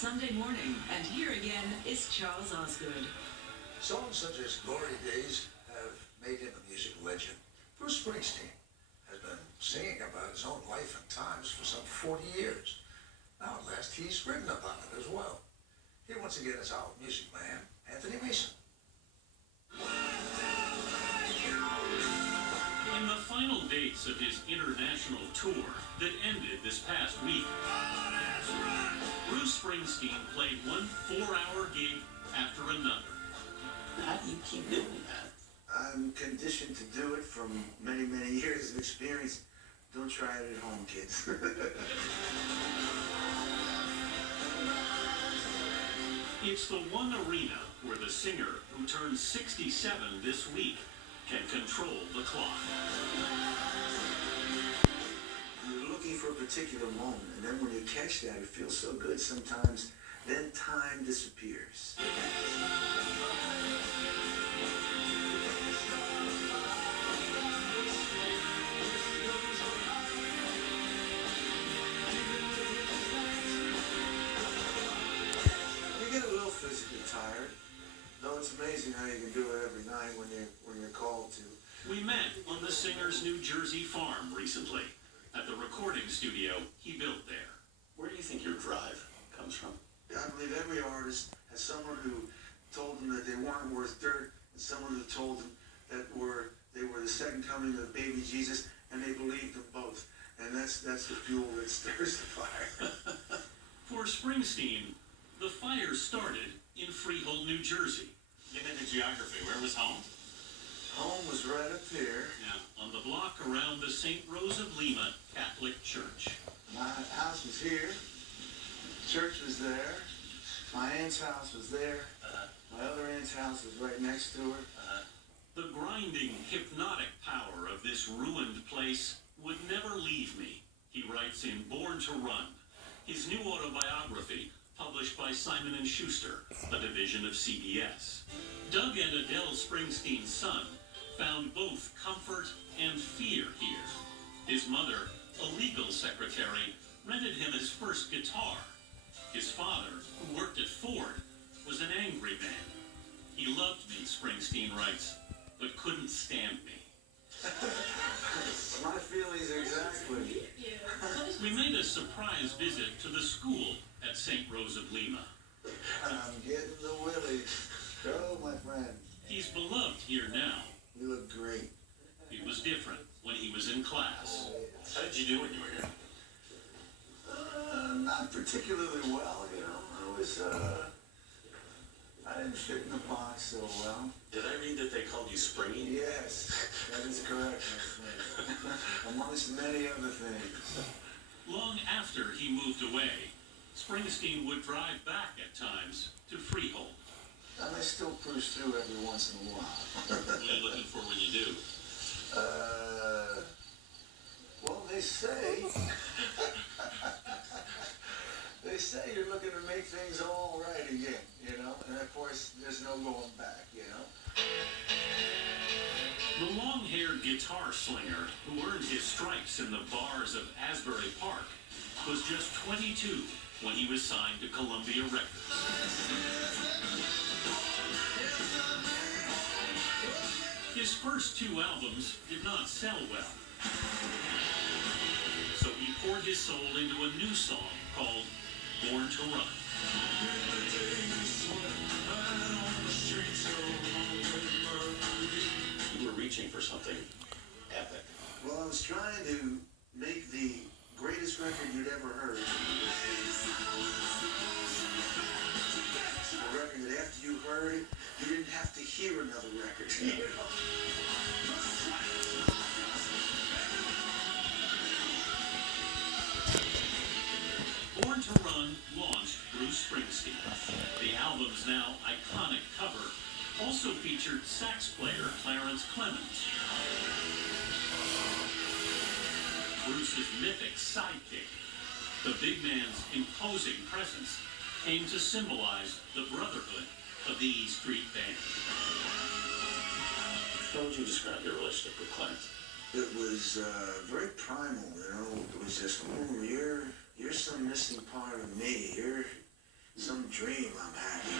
Sunday morning, and here again is Charles Osgood. Songs such as Glory Days have made him a music legend. Bruce Springsteen has been singing about his own life and times for some 40 years. Now at last he's written about it as well. Here once again is our music man, Anthony Mason. In the final dates of his international tour that ended this past week, Bruce Springsteen played one 4-hour gig after another. How do you keep doing that? I'm conditioned to do it from many, many years of experience. Don't try it at home, kids. It's the one arena where the singer, who turns 67 this week, can control the clock. You're looking for a particular moment, and then when you catch that, it feels so good sometimes, then time disappears. You get a little physically tired, though it's amazing how you can do it every night when you're called to. We met on the singer's New Jersey farm recently, at the recording studio he built there. Where do you think your drive comes from? I believe every artist has someone who told them that they weren't worth dirt, and someone who told them that they were the second coming of baby Jesus, and they believed them both. And that's the fuel that stirs the fire. For Springsteen, the fire started in Freehold, New Jersey. Get into geography. Where was home? Home was right up here. Yeah, on the block around the St. Rose of Lima Catholic Church. My house was here. Church was there. My aunt's house was there. My other aunt's house was right next to her. The grinding, hypnotic power of this ruined place would never leave me, he writes in Born to Run, his new autobiography published by Simon & Schuster, a division of CBS. Doug and Adele Springsteen's son found both comfort and fear here. His mother, a legal secretary, rented him his first guitar. His father, who worked at Ford, was an angry man. He loved me, Springsteen writes, but couldn't stand me. My feelings exactly. We made a surprise visit to the school at St. Rose of Lima. I'm getting the willies. Go, my friend. He's beloved here now. You look great. It was different when he was in class. How did you do when you were here? Not particularly well, you know. I didn't fit in the box so well. Did I read that they called you Springy? Yes, that is correct, my friend. Amongst many other things. Long after he moved away, Springsteen would drive back at times to Freehold. And I still cruise through every once in a while. What are you looking for when you do? Well, they say you're looking to make things all right again, you know? And of course, there's no going back, you know? The long-haired guitar slinger who earned his stripes in the bars of Asbury Park was just 22 when he was signed to Columbia Records. His first 2 albums did not sell well. So he poured his soul into a new song called Born to Run. You were reaching for something epic. Well, I was trying to make the greatest record you'd ever heard. A record that after you heard it, you didn't have to hear another record. You know? Born to Run launched Bruce Springsteen. The album's now iconic cover also featured sax player Clarence Clemens. Bruce's mythic sidekick, the big man's imposing presence, came to symbolize the brotherhood of the E Street Band. How would you describe your relationship with Clarence? It was very primal, you know. It was just, you're some missing part of me. some dream I'm having.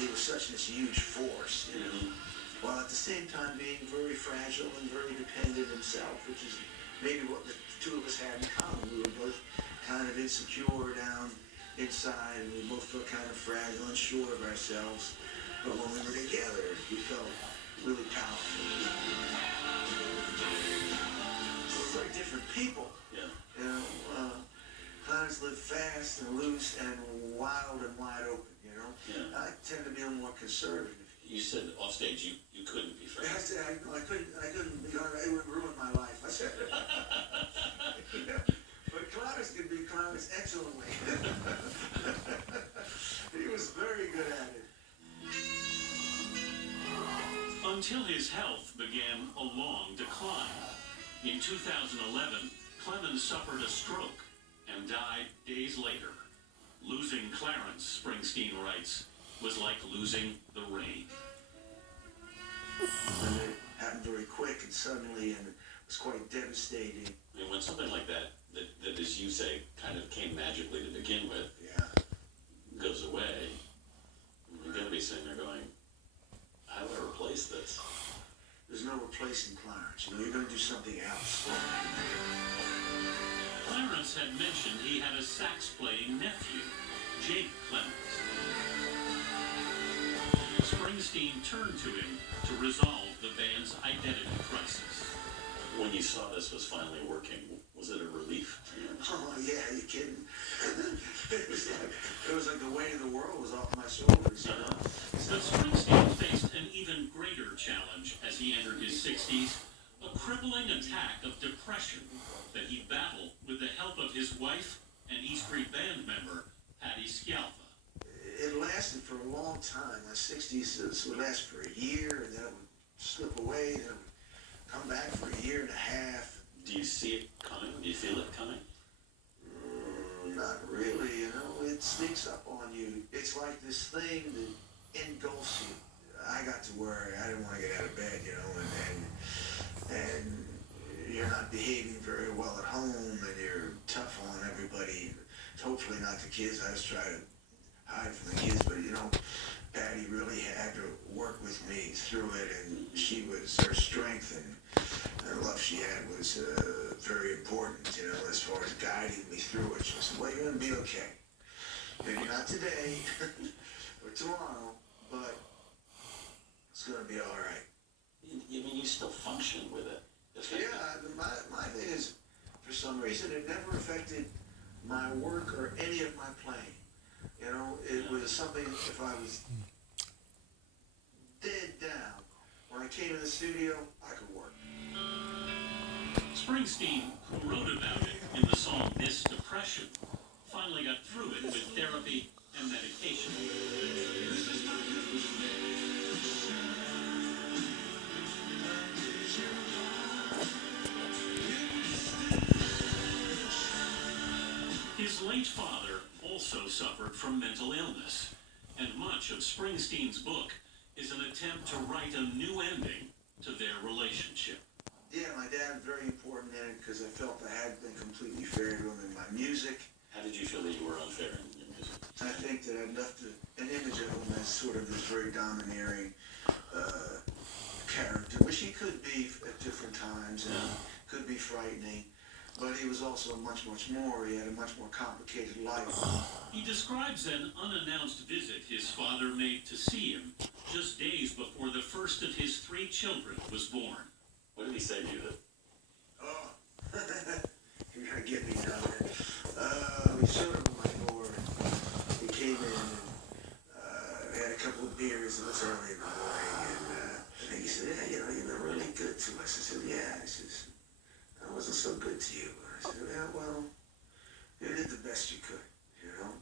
He was such this huge force, you know, while at the same time being very fragile and very dependent himself, which is maybe what the two of us had in common. We were both kind of insecure down inside, and we both felt kind of fragile and sure of ourselves. But when we were together, we felt really powerful. We're very different people. Yeah. You know, Clarence lived fast and loose and wild and wide open, you know. Yeah. I tend to be a little more conservative. You said off stage you couldn't be I friends. said, I couldn't, you know, it would ruin my life. I said, you know, but Clarence could be Clarence excellently. He was very good at it. Until his health began a long decline. In 2011, Clemens suffered a stroke and died days later. Losing Clarence, Springsteen writes, was like losing the rain. And it happened very quick and suddenly, and it was quite devastating. And when something like that, as you say, kind of came magically to begin with, Yeah. goes away, you're going to be sitting there going, how do I replace this? There's no replacing Clarence. You know, you're going to do something else. Clarence had mentioned he had a sax-playing nephew, Jake Clemens. Springsteen turned to him to resolve the band's identity crisis. When you saw this was finally working, was it a relief? Oh, yeah, you kidding? It was like the weight of the world was off my shoulders, you know? But Springsteen faced an even greater challenge as he entered his 60s, a crippling attack of depression that he battled with the help of his wife and E Street Band member, Patti Scialfa. It lasted for a long time. My 60s would last for a year, and then it would slip away, then it would come back for a year and a half. Do you see it coming? Do you feel it coming? Not really, you know. It sneaks up on you. It's like this thing that engulfs you. I got to where I didn't want to get out of bed, you know, and you're not behaving very well at home, and you're tough on everybody. Hopefully not the kids. I was trying to hide from the kids, but you know, Patty really had to work with me through it, and her strength and the love she had was very important, you know, as far as guiding me through it. She said, well, you're going to be okay. Maybe not today or tomorrow, but it's going to be all right. I mean, you still function with it. Yeah, my thing is, for some reason, it never affected my work or any of my playing. You know, it was something, if I was dead down, when I came in the studio, I could work. Springsteen, who wrote about it in the song This Depression, finally got through it with therapy and medication. His late father also suffered from mental illness, and much of Springsteen's book is an attempt to write a new ending to their relationship. Yeah, my dad was very important in it because I felt I hadn't been completely fair to him in my music. How did you feel that you were unfair in your music? I think that I left an image of him as sort of this very domineering character, which he could be at different times and could be frightening. But he was also much, much more. He had a much more complicated life. He describes an unannounced visit his father made to see him just days before the first of his 3 children was born. What did he say to you? Oh, you're going to get me down there. We showed him my door. He came in and had a couple of beers. It was early in the morning. And I think he said, yeah, you know, you've been really good to us. I said, yeah. He says, I wasn't so good to you. I said, yeah, well, you did the best you could, you know?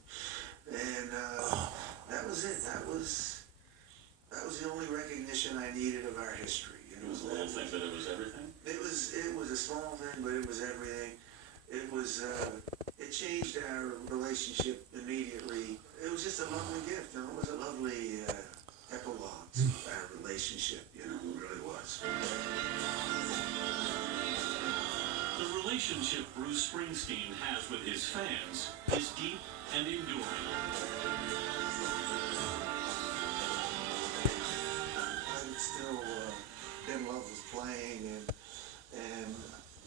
And that was it. That was the only recognition I needed of our history. It was a little thing, but it was everything? It was a small thing, but it was everything. It was, it changed our relationship immediately. It was just a lovely gift, you know? It was a lovely epilogue to our relationship, you know? It really was. relationship Bruce Springsteen has with his fans is deep and enduring. I'm still in love with playing, and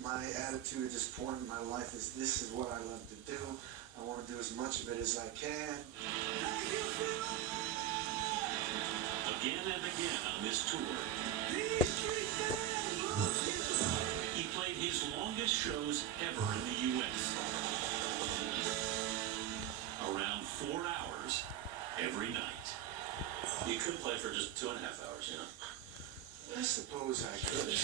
my attitude at this point in my life is this is what I love to do. I want to do as much of it as I can. Again and again on this tour, he played his longest shows ever in the U.S. Around 4 hours every night. You could play for just 2.5 hours, you know? I suppose I could.